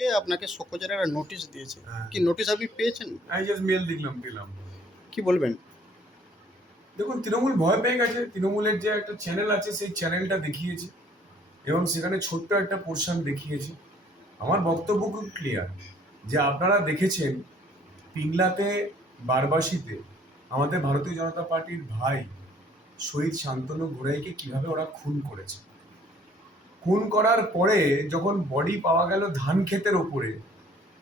থেকে আপনাকে সকজের একটা নোটিশ দিয়েছে। হ্যাঁ। কি নোটিশ আপনি পেয়েছেন? আমি জাস্ট মেল দেখলাম পেলাম কি বলবেন? দেখুন তৃণমূল ভয় পেয়ে গেছে। তৃণমূলের যে একটা চ্যানেল আছে সেই চ্যানেলটা দেখিয়েছে। এবং সেখানে ছোট্ট একটা পোর্শন দেখিয়েছে। আমার বক্তব্য খুব ক্লিয়ার যে আপনারা দেখেছেন পিংলাতে বারবাসীতে আমাদের ভারতীয় জনতা পার্টির ভাই শহীদ শান্তনু ঘোড়াইকে কীভাবে ওরা খুন করেছে। খুন করার পরে যখন বডি পাওয়া গেল ধান ক্ষেতের ওপরে,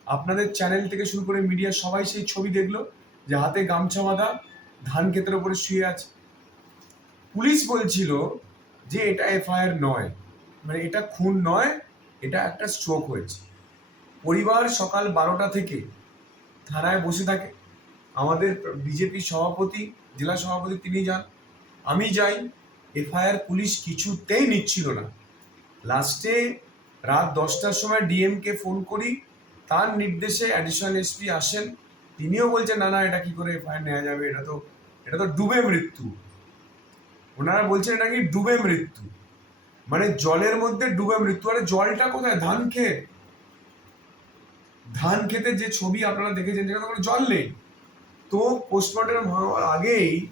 আপনাদের চ্যানেল থেকে শুরু করে মিডিয়া সবাই সেই ছবি দেখল যে হাতে গামছা বাঁধা ধান ক্ষেতের ওপরে শুয়ে আছে। পুলিশ বলছিল যে এটা এফআইআর নয় মানে এটা খুন নয়, এটা একটা স্ট্রোক হয়েছে। পরিবার সকাল বারোটা থেকে থানায় বসে থাকে। আমাদের বিজেপি সভাপতি, জেলা সভাপতি তিনি যান। আমি যাই, এফআইআর পুলিশ কিছুতেই নিচ্ছিল না। লাস্টে রাত দশটার সময় ডিএমকে ফোন করি, তার নির্দেশে অ্যাডিশনাল এসপি আসেন। তিনিও বলছেন, না না, এটা কি করে এফআইআর নেওয়া যাবে? এটা তো এটা তো ডুবে মৃত্যু। ওনারা বলছেন, এটা কি ডুবে মৃত্যু? মানে জলের মধ্যে ডুবে মৃত্যু। আরে জলটা কোথায়? ধান খেত ধান খেতে যে ছবি আপনারা দেখেছেন যেখানে কোনো জল নেই। তো পোস্টমর্টম হওয়ার আগেই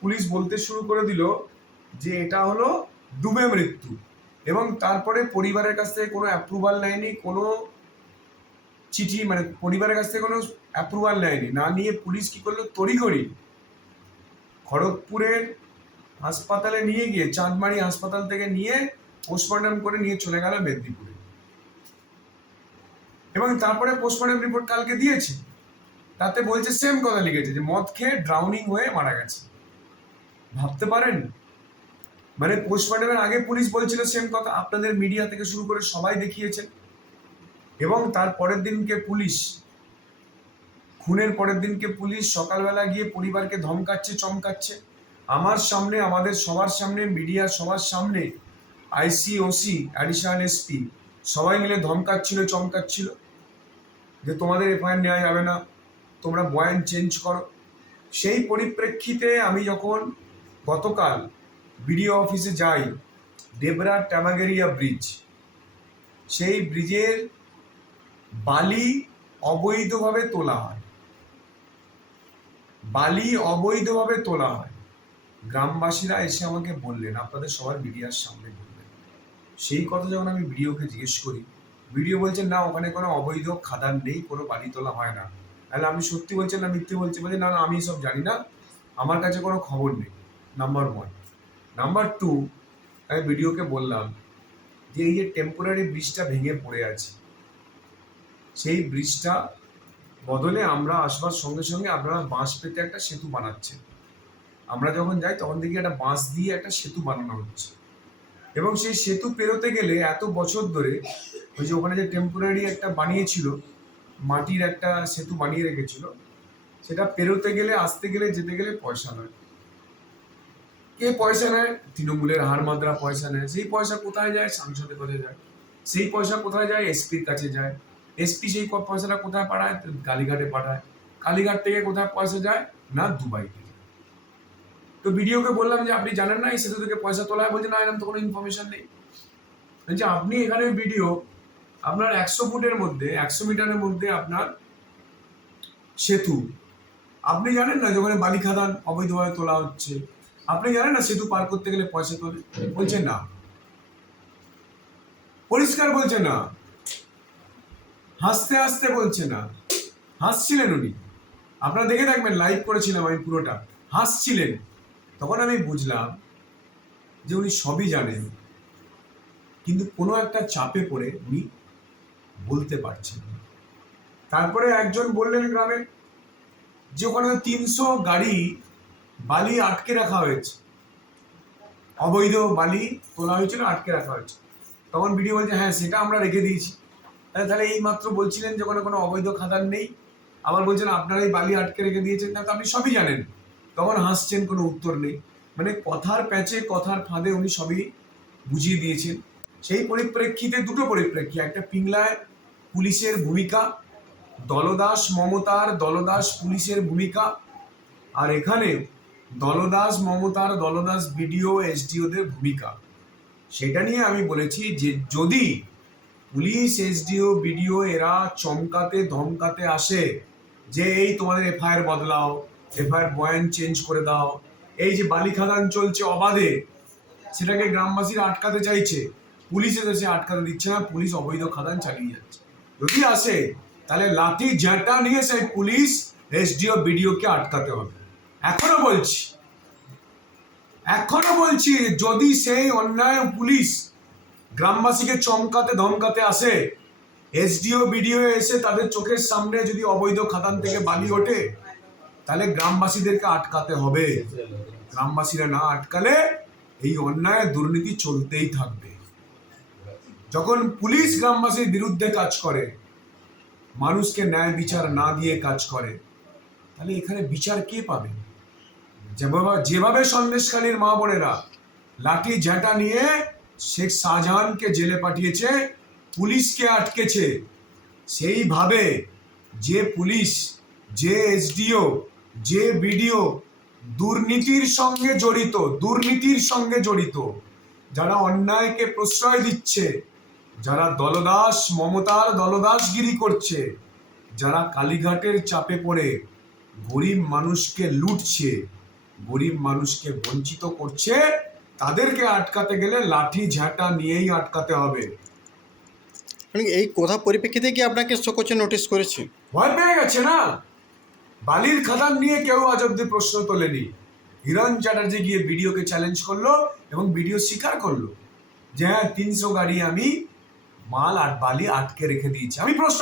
পুলিশ বলতে শুরু করে দিল যে, এটা হলো ডুবে মৃত্যু। এবং তারপরে পরিবারের কাছ থেকে কোনো অ্যাপ্রুভাল নেয়নি, কোনো চিঠি মানে পরিবারের কাছ থেকে কোনো অ্যাপ্রুভাল নেয়নি। না নিয়ে পুলিশ কী করল? তড়িঘড়ি খড়গপুরের হাসপাতালে নিয়ে গিয়ে, চাঁদমারি হাসপাতাল থেকে নিয়ে পোস্টমর্টম করে নিয়ে চলে গেল মেদিনীপুরে। এবং তারপরে পোস্টমর্টম রিপোর্ট কালকে দিয়েছে। তাতে বলছে সেম কথা লিখেছে যে, মদ খেয়ে ড্রাউনিং হয়ে মারা গেছে। ভাবতে পারেন? মানে পোস্টমর্টমের আগে পুলিশ বলছিল সেম কথা, আপনাদের মিডিয়া থেকে শুরু করে সবাই দেখিয়েছে এবং তার পরের দিনকে পুলিশ খুনের পরের দিনকে পুলিশ সকালবেলা গিয়ে পরিবারকে ধমকাচ্ছে, চমকাচ্ছে। আমার সামনে, আমাদের সবার সামনে মিডিয়ার সবার সামনে আইসি ওসি অ্যাডিশনাল এসপি সবাই মিলে ধমকাচ্ছিল, চমকাচ্ছিল যে তোমাদের এফআইআর নেওয়া যাবে না, তোমরা বয়ান চেঞ্জ করো। সেই পরিপ্রেক্ষিতে আমি যখন গতকাল বিডিও অফিসে যাই ডেবরা ট্যামাগেরিয়া ব্রিজ। সেই ব্রিজের বালি অবৈধভাবে তোলা হয়। বালি অবৈধভাবে তোলা হয়। গ্রামবাসীরা এসে আমাকে বললেন, আপনাদের সবার মিডিয়ার সামনে বললেন। সেই কথা যখন আমি ভিডিওকে জিজ্ঞেস করি ভিডিও বলছেন না, ওখানে কোনো অবৈধ খাদান নেই, কোনো বালি তোলা হয় না। তাহলে আমি সত্যি বলছেন না মিথ্যে বলছি বলছি, না না, আমি সব জানি না। আমার কাছে কোনো খবর নেই নাম্বার ওয়ান নাম্বার টু আমি ভিডিওকে বললাম যে এই যে টেম্পোরারি ব্রিজটা ভেঙে পড়ে আছে, সেই ব্রিজটা বদলে আমরা আসবার সঙ্গে সঙ্গে আপনারা বাঁশ পেতে একটা সেতু বানাচ্ছেন। আমরা যখন যাই তখন দেখি একটা বাঁশ দিয়ে একটা সেতু বানানো হচ্ছে এবং সেই সেতু পেরোতে গেলে এত বছর ধরে ওই যে ওখানে যে টেম্পোরারি একটা বানিয়েছিল, মাটির একটা সেতু বানিয়ে রেখেছিল, সেটা পেরোতে গেলে, আসতে গেলে, যেতে গেলে পয়সা নয়। কে পয়সা নেয়? তৃণমূলের হার মাদ্রা পয়সা নেয়। সেই পয়সা কোথায় যায়? সাংসদে কোথায় যায়? সেই পয়সা কোথায় যায়? এসপির কাছে যায়। এসপি সেই পয়সাটা কোথায় পাঠায়? কালীঘাটে পাঠায়। কালীঘাট থেকে কোথায় পয়সা যায়? না, দুবাইতে। তো ভিডিওকে বললাম যে, আপনি জানেন না? এই সেতু থেকে পয়সা তোলা হয়? বলছে, না, এরকম তো কোনো ইনফরমেশন নেই। বলছে, আপনি এখানে ভিডিও আপনার একশো ফুটের মধ্যে, একশো মিটারের মধ্যে আপনার সেতু। আপনি জানেন না যে ওখানে বালি খাদান অবৈধভাবে তোলা হচ্ছে? আপনি জানেন না সেতু পার করতে গেলে পয়সা তোলে বলছে না। পরিষ্কার বলছে না। হাসতে হাসতে বলছে না। হাসছিলেন উনি। আপনারা দেখে থাকবেন লাইভ করেছিলাম আমি পুরোটা। হাসছিলেন। তখন আমি বুঝলাম যে উনি সবই জানেন কিন্তু কোনো একটা চাপে পড়ে উনি বলতে পারছেন তারপরে একজন বললেন গ্রামে যে ওখানে তিনশো গাড়ি বালি আটকে রাখা হয়েছে। অবৈধ বালি তোলা হয়েছিল, আটকে রাখা হয়েছে। তখন বিডিও বলছে হ্যাঁ সেটা আমরা রেখে দিয়েছি। তাহলে এই মাত্র বলছিলেন যে ওখানে কোনো অবৈধ খাদান নেই। আবার বলছেন আপনারা এই বালি আটকে রেখে দিয়েছেন। তো আপনি সবই জানেন। তখন হাসছেন, কোনো উত্তর নেই। মানে কথার প্যাচে, কথার ফাঁদে উনি সবই বুঝিয়ে দিয়েছেন। সেই পরিপ্রেক্ষিতে, দুটো পরিপ্রেক্ষী একটা পিংলায় পুলিশের ভূমিকা, দলদাস মমতার দলদাস পুলিশের ভূমিকা, আর এখানে দলদাস মমতার দলদাস বিডিও এসডিওদের ভূমিকা। সেটা নিয়ে আমি বলেছি যে যদি পুলিশ এসডিও, বিডিও এরা চমকাতে, ধমকাতে আসে যে এই তোমাদের এফআইআর বদলাও, এফআইআর বয়ান চেঞ্জ করে দাও, এই যে বালি খাদান চলছে অবাধে, সেটাকে গ্রামবাসীরা আটকাতে চাইছে, পুলিশ এসে আটকাতে দিচ্ছে না, পুলিশ অবৈধ খাদান চালিয়ে যাচ্ছে। যদি আসে, তাহলে লাঠি জ্যাটা নিয়ে সেই পুলিশ, এসডিও, বিডিওকে আটকাতে হবে। এখনও বলছি। এখনও বলছি, যদি সেই অন্যায় পুলিশ গ্রামবাসীকে চমকাতে, ধমকাতে আসে, এসডিও, বিডিও এসে তাদের চোখের সামনে যদি অবৈধ খাদান থেকে বালি ওঠে, তাহলে গ্রামবাসীদেরকে আটকাতে হবে। গ্রামবাসীরা না আটকালে এই অন্যায় দুর্নীতি চলতেই থাকবে। যখন পুলিশ গ্রামবাসীর বিরুদ্ধে কাজ করে, মানুষকে ন্যায় বিচার না দিয়ে কাজ করে, তাহলে এখানে বিচার কে পাবে? যেভাবে সন্দেশখালীর মা বোনেরা লাঠি ঝাঁটা নিয়ে শেখ শাহজাহানকে জেলে পাঠিয়েছে, পুলিশকে আটকেছে, সেইভাবে যে পুলিশ, যে এসডিও, যে বিডিও দুর্নীতির সঙ্গে জড়িত, দুর্নীতির সঙ্গে জড়িত, যারা অন্যায়কে প্রশ্রয় দিচ্ছে, যারা দলদাস, মমতার দলদাসগিরি করছে, যারা কালীঘাটের চাপে পড়ে গরিব মানুষকে লুটছে গরিব মানুষকে বঞ্চিত করছে তাদেরকে আটকাতে গেলে লাঠি ঝাঁটা নিয়েই আটকাতে হবে। মানে এই কথা পরিপ্রেক্ষিতে কি আপনাকে সকোচে নোটিশ করেছে? ভয় পেয়ে গেছে না? বালির খাদান নিয়ে কেউ আজ অব্দি প্রশ্ন তোলেনি। হিরণ চ্যাটার্জি গিয়ে ভিডিওকে চ্যালেঞ্জ করল এবং ভিডিও স্বীকার করল যে হ্যাঁ তিনশো গাড়ি আমি মাল আর বালি আটকে রেখে দিয়েছি। আমি প্রশ্ন